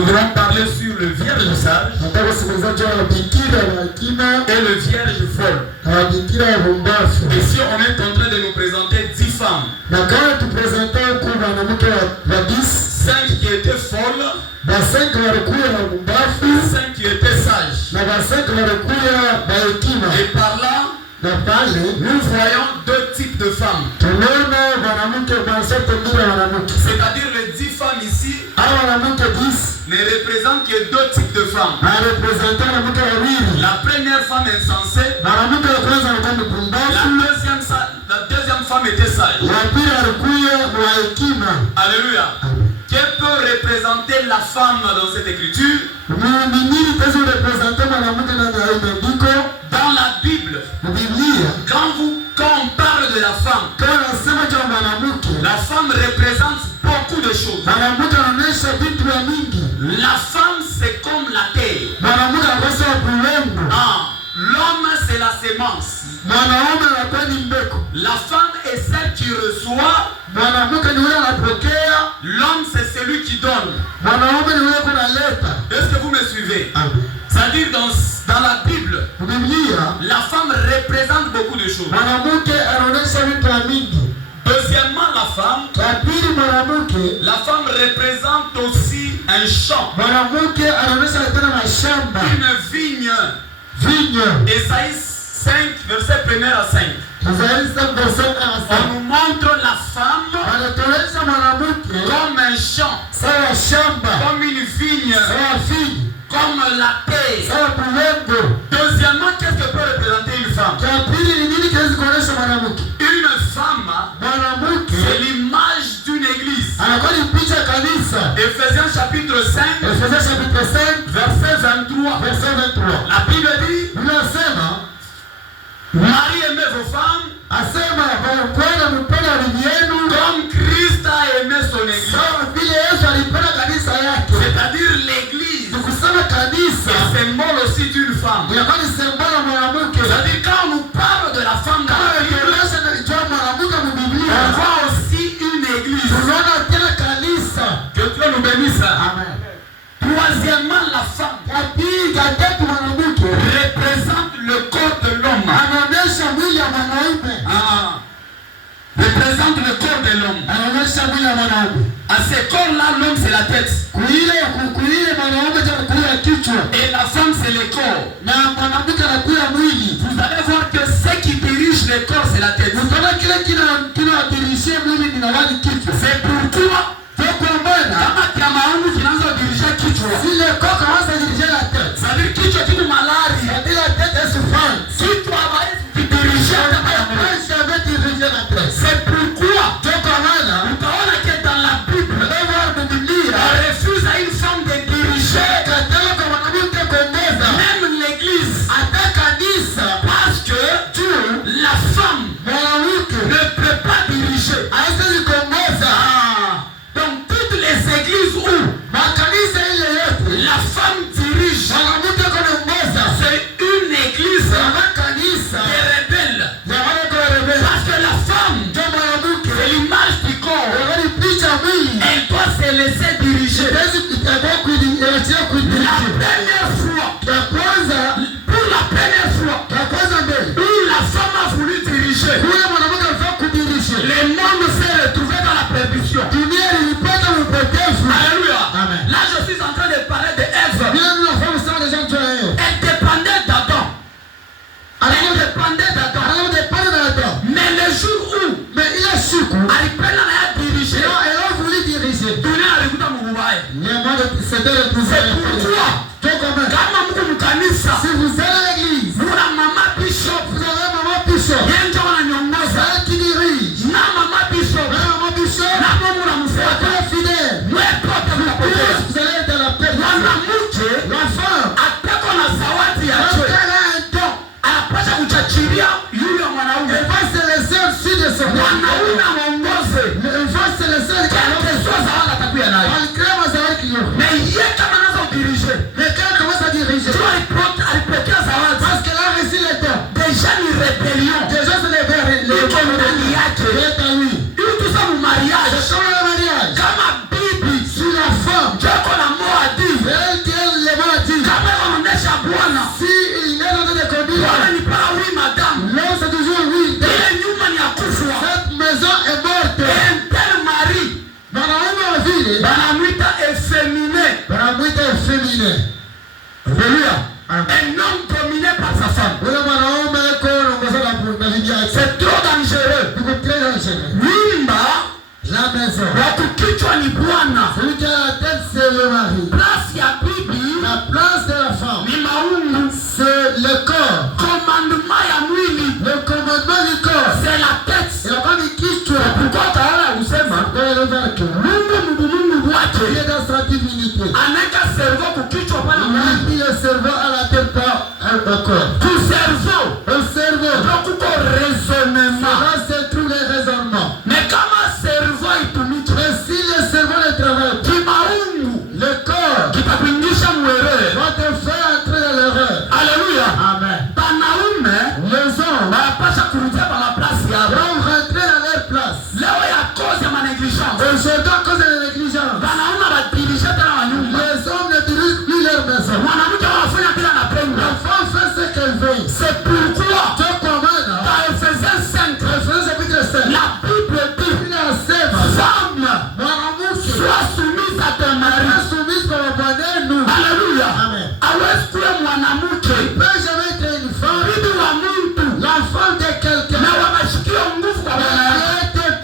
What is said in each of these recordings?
Nous allons parler sur le vierge sage et le vierge folle. Et si on est en train de nous présenter 10 femmes, 5 qui étaient folles, 5 qui étaient sages. Et par là, nous voyons 2 types de femmes. C'est-à-dire les 10 femmes ici ne représentent que 2 types de femmes. La première femme insensée, la deuxième femme était sage. Alléluia. Que peut représenter la femme dans cette écriture? Dans la Bible, quand on parle de la femme représente beaucoup de choses. La femme, c'est comme la terre. L'homme, c'est la sémence. La femme est celle qui reçoit. L'homme, c'est celui qui donne. Est-ce que vous me suivez? C'est-à-dire dans la Bible, la femme représente beaucoup de choses. Deuxièmement, la femme représente aussi un champ. Une vigne. Ésaïe 5, verset 1 à 5. On nous montre la femme comme un champ, comme une vigne, comme la terre. Deuxièmement, qu'est-ce que peut représenter une femme? Une femme, c'est l'image d'une église. Ephésiens chapitre 5, verset 23. La Bible dit: Marie, aimez vos femmes comme Christ a aimé son église. C'est-à-dire l'église est symbole aussi d'une femme. C'est-à-dire quand on nous parle de la femme dans la Bible, on voit aussi une église. Que Dieu nous bénisse. Troisièmement, la femme représente le corps de l'homme. Représente le corps de l'homme. À ce corps-là, l'homme c'est la tête. Et la femme c'est le corps. Vous allez voir que ce qui dirige le corps c'est la tête. C'est pourquoi si le corps commence à diriger la tête, ça veut dire que tu es une maladie. La tête est souffrante. Si tu travailles, tu diriges la tête. C'est pourquoi dans la Bible, on refuse à une femme de diriger même l'église. Parce que la femme ne peut pas diriger. Donc toutes les églises où la femme dirige, c'est une église qui est rebelle. Parce que la femme, c'est l'image du corps. Elle doit se laisser diriger. La première fois où la femme a voulu diriger, le monde s'est retrouvé dans la perdition. Alléluia. Là je suis en train de parler de Ève. Elle dépendait d'Adam. Mais le jour où elle a dirigé, c'est pourquoi si vous êtes à l'église, vous avez maman bishop, qui dirige, maman bishop, vous allez être la paix. La femme, elle va se laisser au-dessus de son mais il y a quand même à diriger. Mais quand elle commence à diriger, féminin. Alléluia. Un homme dominé par sa femme. C'est trop dangereux. Nyumba la maison. Wakukichwa ni bwana. Celui qui a la tête, c'est le mari. Place ya bibi, la place de la femme, ni maungu, c'est le corps. Commandement ya mwili, le commandement du corps, c'est la tête. Et la femme kichwa. Pourquoi taala usema Mungu wake, il est dans sa divinité. Aneka cerveau kukichwa pana mwili. Le cerveau à la tête, pas le corps. Tout cerveau, le cerveau. Donc kuko raisonnement. Là c'est tous les raisonnements. Mais kama cerveau itumiki, mais si le cerveau ne travaille pas, kimaungu, le corps kitakuingisha muerere, va te faire entrer dans l'erreur. Alléluia. Amen. Banaume les hommes wanapasha kurudia kwa place yao, vont rentrer dans leur place. Leo ya cause ya négligence. Aujourd'hui à cause de la négligence. Banaume badilisha tena wanyumba. Les hommes ne dirigent plus leur maison. Mwanamke wanafanya bila anapenda. La femme fait ce qu'elle veut. C'est pourquoi Dieu commande. Dans Ephésiens 5, chapitre 5, la Bible dit, femme, sois soumise à ton mari. Soumise par le bonheur, nous. Alléluia. Amen. Hawezi kuwa mwanamke. Il ne peut jamais être une femme. Bibi wa mtu. La femme de quelqu'un. Na wameshikia nguvu kwa bwana.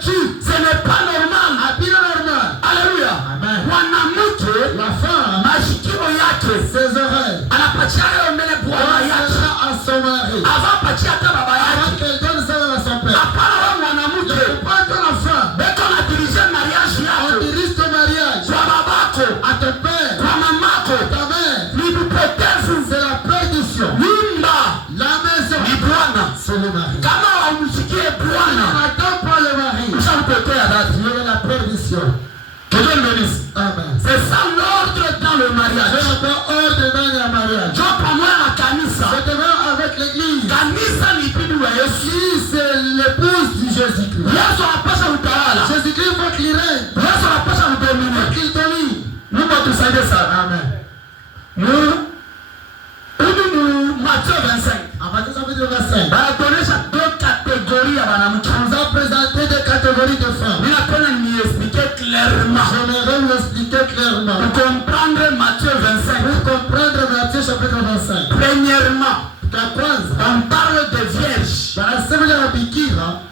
Ce n'est pas normal. Habila normal. Alléluia. Amen. Mwanamke, la femme, mashikio yake, ses oreilles, anapatia leo mbele bwana yake. À son mari. Avapatia hata baba yake. Avant qu'elle donne ça à son père. Hapana wewe mwanamke. Pas ton enfant. Beko na dirige mariage yako. On dirige ton mariage. Kwa babako, à ton père, kwa mamako, ta mère. L'hypothèse, c'est la perdition. Nyumba, la maison, ni bwana. C'est le mari. Kama haumsikie bwana, n'attends pas le mari. Ushapotea dada. Il y a la perdition. Que Dieu le bénisse. Amen. C'est ça l'ordre dans le mariage. C'est l'ordre dans le mariage. Dieu pamoja na kanisa. C'est devant avec l'église. Kanisa ni bibi wa Yesu. C'est l'épouse du Jésus-Christ. Yesu anapasha utawala. Jésus-Christ faut qu'il règne. Yesu anapasha udomine. Qu'il domine. Mungu atusaidie sana. Amen. Nous Matthieu 25. À partir du chapitre 25. Banaonyesha deux catégories ya wanamke. On nous a présenté deux catégories de femmes. Ninapenda niexpliquer clairement. J'aimerais vous expliquer clairement. Pour comprendre Matthieu 25. Pour comprendre Matthieu chapitre 25. Premièrement, on parle de vierge.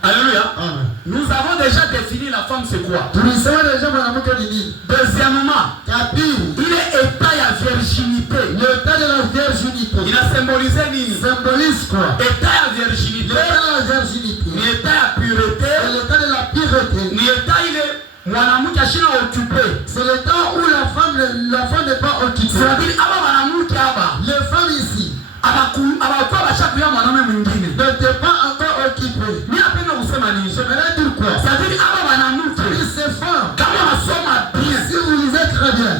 Alléluia. Nous avons déjà défini la femme c'est quoi. Deuxièmement, il est état à virginité. L'état de la virginité. Il a symbolisé nini? Symbolise quoi? État à virginité. L'état de la virginité. L'état à pureté. L'état de la pureté. L'état il est mwanamke ashina occupé. C'est le temps où la femme n'est pas occupée. C'est-à-dire aba mwanamke aba. Les femmes ici. Abakuwa bashakuya mwanaume mwingine. Ne t'es pas encore occupé. Mimi napenda kusema nini? J'aimerais dire quoi? C'est-à-dire aba mwanamke. Ces femmes. Kama wasoma bien. Si vous lisez très bien.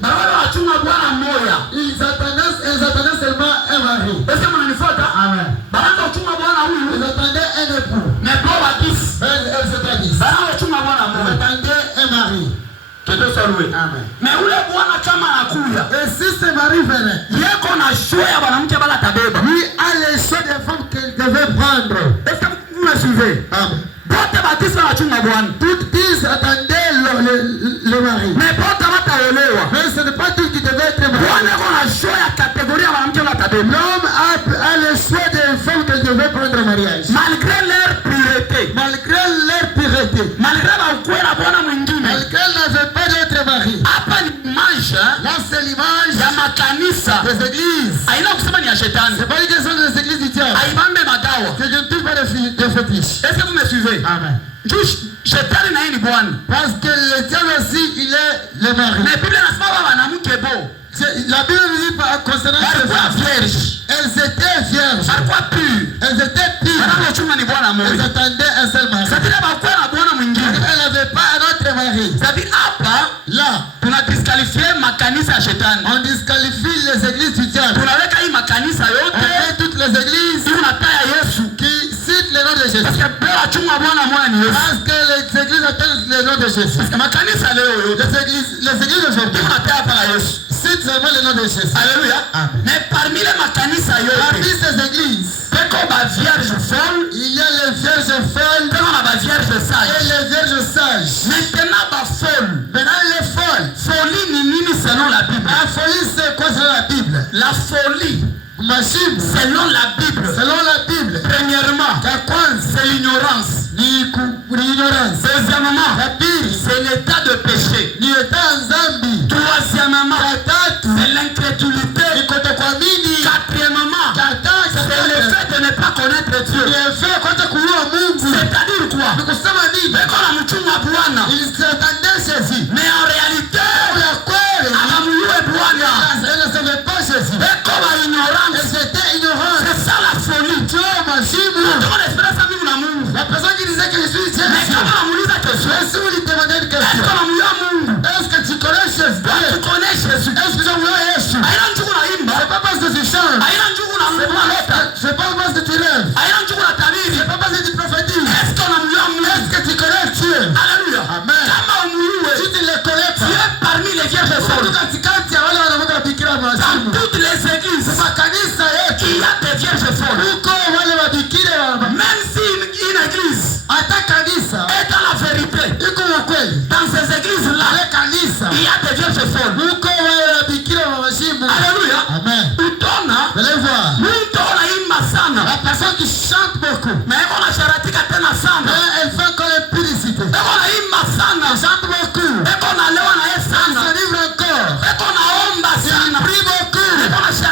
Bawala wachunga bwana mmoja. Ils attendaient seulement un mari. Est-ce que mnanifuata? Amen. Banaanza kuchunga bwana huyu. Ils attendaient un époux. Mais bon bakisi. Elle s'est dit. Banaanza kuchunga bwana Ils mmoja. attendaient un mari. Que Dieu soit loué. Amen. Mais ule bwana kama anakuja. Et si ce mari venait, yeko na show ya mwanamke bala tabeba. Lui a les choix des femmes qu'elle devait prendre. Est-ce que vous me suivez? Amen. Bote batisa wachunga bwana. Toutes disent attendaient le mari. Mais bote bataolewa. Mais ce n'est pas tout qui devait être marié. Bwana kuna show ya catégorie ya mwanamke bala tabeba. L'homme a le choix des femmes qu'elle devait prendre en mariage. Malgré leur pureté. Malgré leur pureté. Malgré la ukwela bwana mwingine. Malgré elle n'avait pas d'autre mari. Hapa ni image. Là c'est l'image ya makanisa des églises. Haina kusema ni ya shetani. C'est pas une question des églises du diable. Haibambe madawa. C'est je ne touche pas de fétiche. Est-ce que vous me suivez? Amen. Shetani na yeye ni bwana. Parce que le diable aussi il est le mari. Mais Bible inasema wanamke bo. La Bible nous dit pas concernant ces femmes. Elles étaient vierges. Elles étaient pures. Elles attendaient un seul mari. Elles n'avaient pas un autre mari. Là, on disqualifie les églises du diable. On fait toutes les églises qui citent le nom de Jésus. Parce que les églises attendent le nom de Jésus. Les églises aujourd'hui citent seulement le nom de Jésus. Alléluia. Amen. Mais parmi ces églises, il y a les vierges folles et les vierges sages. Maintenant, les folles. folie ni nini selon la Bible. selon la Bible. La folie, selon la Bible, premièrement, c'est l'ignorance. Deuxièmement, c'est l'état de péché. Troisièmement, c'est l'incrédulité. Quatrièmement, c'est le fait de ne pas connaître Dieu. C'est-à-dire quoi? Mais en réalité, c'est ça la folie. La personne qui disait que je suis Dieu, est-ce que tu connais Jésus? Est-ce que tu vois Jésus? C'est pas parce que tu chantes. C'est pas parce que tu rêves. C'est pas parce que tu prophétises. Est-ce que tu connais Dieu? Alléluia. Amen. Si tu ne le connais pas, tu es parmi les vierges folles. Dans toutes les églises, il y a des vierges folles. Même si une église est dans la vérité, dans ces églises-là, il y a des vierges folles. Alléluia. Amen. Allez voir. La personne qui chante beaucoup, Mais on a charité qu'à elle fait encore l'impudicité. Elle chante beaucoup. Elle se livre encore. Elle prie beaucoup. Elle fait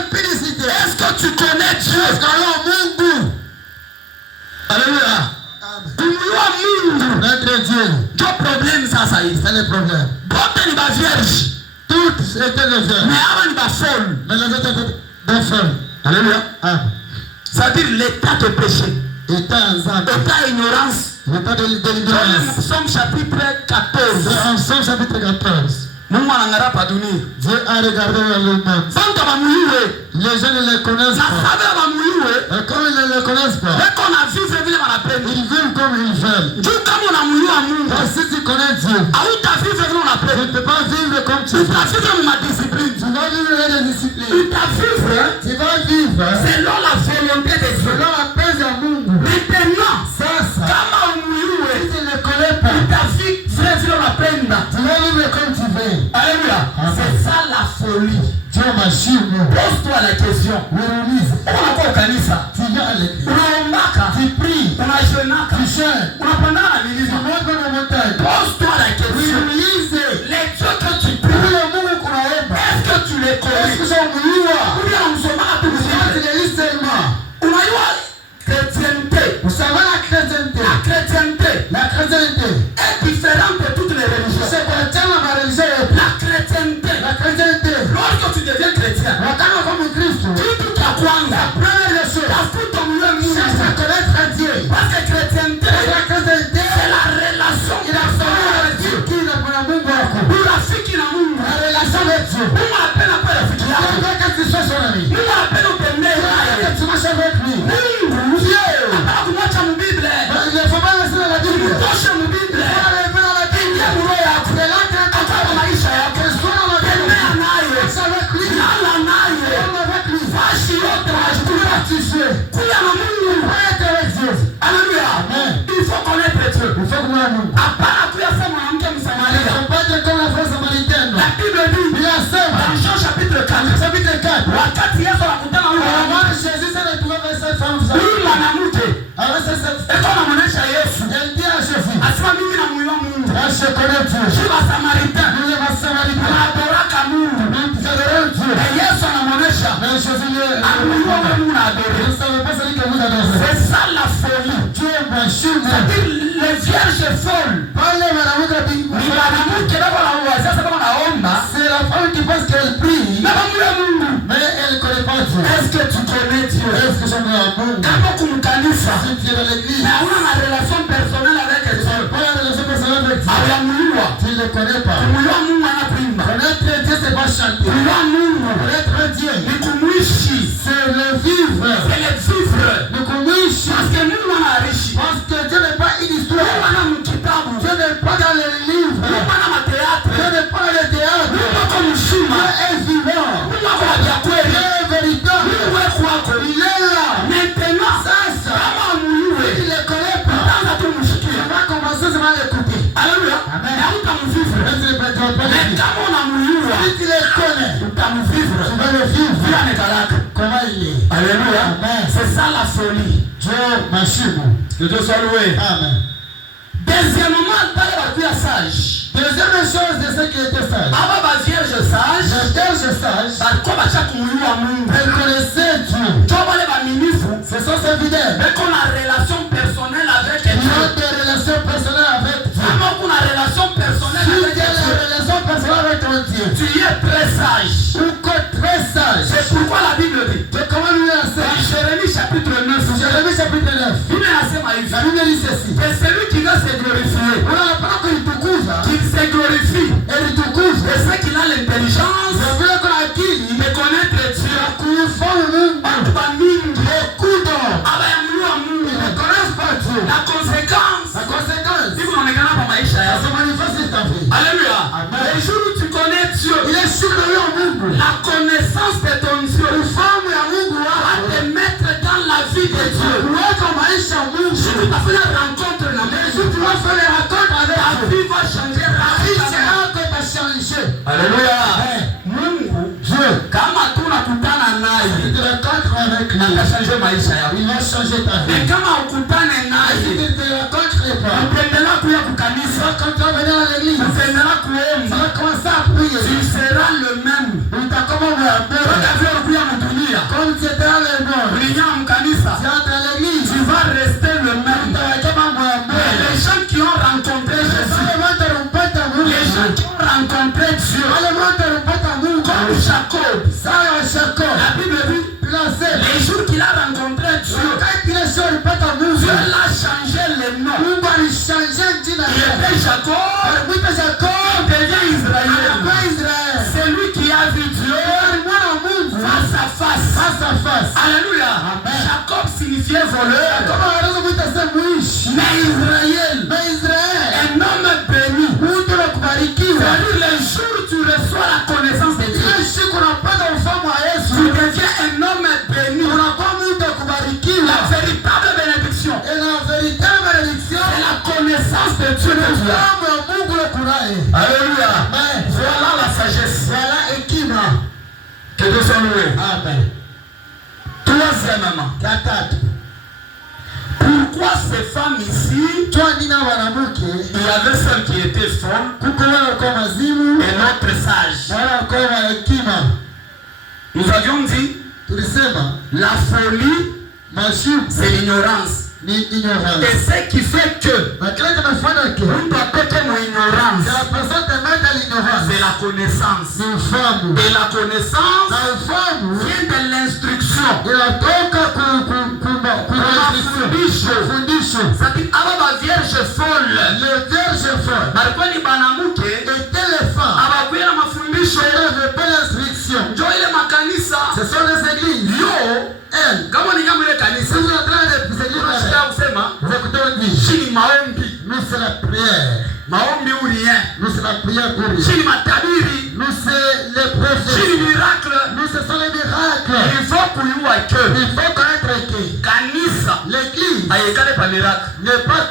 l'impudicité. Est-ce que tu connais Dieu? Alléluia. Notre Dieu. Quel problème ça y est? C'est le problème. Bonne n'est pas vierge. Toutes étaient les vierges. Mais avant n'est pas folle. Mais les autres étaient des folles. Alléluia. C'est-à-dire l'état de péché. État ignorance. L'état de l'ignorance. Nous sommes chapitre 14. En Somme chapitre 14. Dieu a regardé le monde. Les gens ne les connaissent pas. Et comme ils ne les connaissent pas, ils vivent comme ils veulent. Donc si tu connais Dieu, tu ne peux pas vivre comme tu veux. Tu vas vivre les disciplines. Tu vas vivre selon la volonté de Dieu. selon la paix d'amour. Maintenant, Ça. si Tu ne le connais pas. Tu vas vivre comme tu veux. Alléluia. C'est ça la folie. Dieu machine. Pose-toi la question. Tu viens à l'église. Tu pries. Tu chantes. Tu montes dans la montagne. Pose-toi la question. Les dieux que tu pries, est-ce que tu les connais? Ou bien on se marre tout chrétienté. Vous savez la chrétienté Est différente de toutes les religions. c'est quoi la religion? La chrétienté. Lorsque tu deviens chrétien, Wakati comme Kristo, kitu cha kwanza première des choses, tafuta mwe Mungu. cherche à connaître Dieu. Parce que chrétienté, La chrétienté, c'est la relation il a fallu avec Dieu. qui n'a pas Mungu wako. Urafiki na Mungu. La relation avec Dieu. Mungu anapenda kwa rafiki yako. Quand tu sois son ami, Mungu anapenda utembee naye. quand tu marches avec lui, Mungu hapana kumwacha mbible. il ne faut pas laisser dans la Bible. Toshe mbible. Il faut aller dans la Bible. Ingia roho yako. C'est là que tu Katika maisha yako. sois dans la Bible. Tembea naye. Marche avec lui. Lala naye. Sois avec lui. Fashi yote washukuru. Tu sais, Kuya na Mungu. être avec Dieu. Alléluia. Amen. Il faut connaître Dieu. Il faut que nous Hapana kuyasema mwanamke ne Msamaria. faut pas être comme la femme samaritaine. La Bible dit Il a ça. dans Jean chapitre 4. Chapitre 4. Wakati Yesu anakutana huyo mwanamke, Jésus s'est retrouvé avec cette femme. huyu mwanamke Alors c'est cette eko anamuonesha Yesu. elle dit à Jésus, Asema mimi namuiwa Mungu. je connais Dieu. Je wa Samaritain. Nous les Samaritains. Anaadoraka Mungu. Nous adorons Dieu. Na Yesu anamuonesha Mais Jésus amuiwa wewe Mungu na adore. ne savait pas celui que vous adorez. C'est ça la folie. Dieu machine. C'est-à-dire les vierges folles. Parlez mwanamke Ni mwanamke baba anawaza sasa kama naomba. c'est la femme qui pense qu'elle prie, Na bamuiwa Mungu. mais elle ne connaît pas Dieu. Est-ce que tu connais Dieu? Est-ce que j'en ai un bon? Kama kumkanisa. Si tu es dans l'église, Na una na relation personnelle avec Dieu. pas la relation personnelle avec Dieu. Hawamuiwa. Tu ne le connais pas. Kumuiwa Mungu anakuimba. Connaître Dieu, c'est pas chanter. Kumuiwa Mungu Connaître Dieu, ni kumwishi. c'est le vivre. C'est le vivre. Le kumishi. Parce que Mungu anaishi. Parce que Dieu n'est pas une histoire. Mungu ana mkitabu. Dieu n'est pas dans les livres. Mungu ana mateatro. Dieu n'est pas dans les théâtres. Mungu ako mshima. Dieu est vivant. Mungu ako wajia kweli. Dieu est véritable. Mungu wetu wako. Il est là. Maintenant, Sasa, kama amuiwe, tu ne le connais pas. utaanza tu Tu kumshikia. vas commencer seulement à l'écouter. Alléluia. Amen. Na utamvivre. Mais tu ne vas pas Mais l'écouter. kama unamuiwa, Si tu les connais, tu vas le vivre. Comment il est. Alléluia. C'est ça la folie. Que Dieu soit loué. Amen. Deuxièmement, il y a sage. Deuxième chose de ce qui était sage. La vierge sage. La vierge sage. Elle connaissait Dieu. Ce sont ces fidèles. Mais qu'on a relation personnelle avec Dieu. Ils ont des relations personnelles avec Dieu. Qu'on a relation personnelle avec Dieu. Relation personnelle avec ton Dieu. Tu es très sage. Ou très sage. C'est pourquoi la Bible dit. Comment lui a fait? Jérémie chapitre 9. Jérémie chapitre 9. La Bible dit ceci. C'est celui qui veut se glorifier. Qu'il se glorifie. Et c'est qu'il a l'intelligence de connaître Dieu. La conséquence. Alléluia. Les jours où tu connais Dieu, la connaissance de ton Dieu va te mettre dans la vie de Dieu. Si tu vas faire la rencontre, ta vie va changer radicalement. Alléluia. Kama tunakutana naye atachanje maisha yako. Mais kama ukutane naye ukiendelea kuja kukanisa, ukiendelea kuomba, tu seras le même. Utakavyokuja mdunia, uliingia mkanisa, tu vas rester le même. Les gens qui ont rencontré Jésus, les gens qui ont rencontré Dieu, comme Jacob, la Bible dit, les jours qu'il a rencontré Dieu, Dieu l'a changé le nom. Il était Jacob, il devient Israël. C'est lui qui a vu Dieu face à face. Alléluia. Jacob signifiait voleur. Mais Israël, un homme béni. C'est-à-dire le jour où tu reçois la connaissance de Dieu, tu deviens un homme béni. La véritable bénédiction, c'est la connaissance de Dieu. Alléluia. Voilà la sagesse. Que Dieu soit loué. Troisièmement, pourquoi ces femmes ici, il y avait celle qui était folle et l'autre sage. Nous avions dit, la folie, c'est l'ignorance. Et ce qui fait que on doit être mon ignorance, c'est la connaissance. Et la connaissance vient de l'instruction. C'est-à-dire, avant la vierge folle, balikuwa ni banamuke abakuya na mafundisho njo ile makanisa. Ce sont les églises. Kama ni jambo ile kanisa tunataka kusema chini maombi, nous c'est la prière. Maombi ou rien, nous c'est la prière pour rien. Chini matabiri, nous c'est les prophètes. Chini miracle, nous ce sont les miracles. Il faut connaître que kanisa, l'église, ayekale pa miracle, n'est pas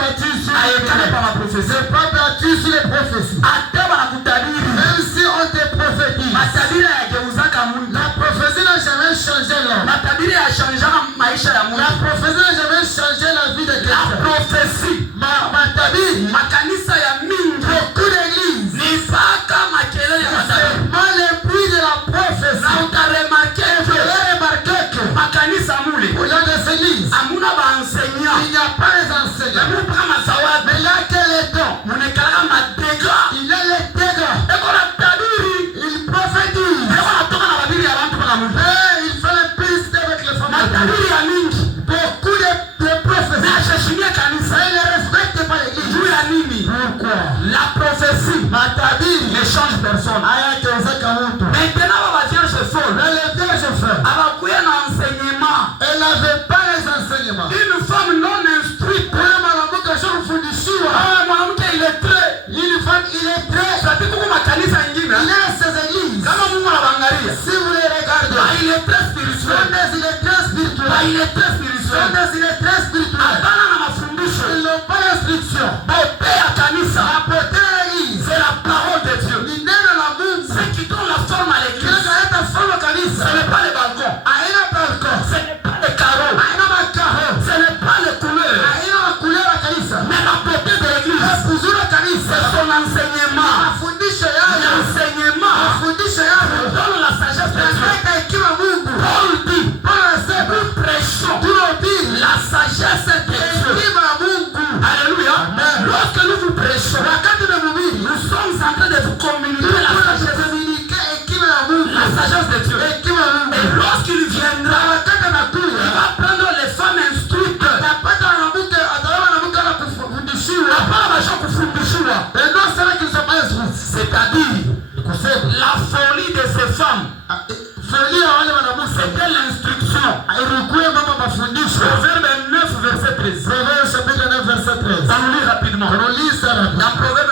bâtie sur ayekale pa ma prophétie, n'est pas bâtie sur les prophéties. Ateba na kutabiri, même si on te prophétise, matabiri yageuzaka mungu. La prophétie n'a jamais changé l'homme. Matabiri ya changera maisha ya mungu. La prophétie n'a jamais changé la vie de quelqu'un. La prophétie, matabiri, makanisa ya mingi, beaucoup d'églises, ni paka makelele ya matabiri. Mal le bruit de la prophétie. Na utaremarke que makanisa mule, au lieu des églises, amuna ba enseignants, il n'y a pas les enseignants. Mais il y a quel don? Munekala madega, il y a les dégâts. Il prophétise. Il fait le plus avec les femmes. Beaucoup de prophètes. Mais il ne respecte pas l'église. Pourquoi? La prophétie ne change personne. Maintenant, on va dire je folle. Elle n'avait pas les enseignements. Une femme non instruite, une femme illettrée, il est ses églises. Si vous les regardez, il est très spirituel. il est très spirituel. Il est très spirituel. Ils n'ont pas l'instruction. La beauté de l'église, c'est la parole de Dieu. ni neno la Mungu. Ce folie de ces femmes. C'était l'instruction. Proverbe 9, verset 13. On lit rapidement. Dans Proverbe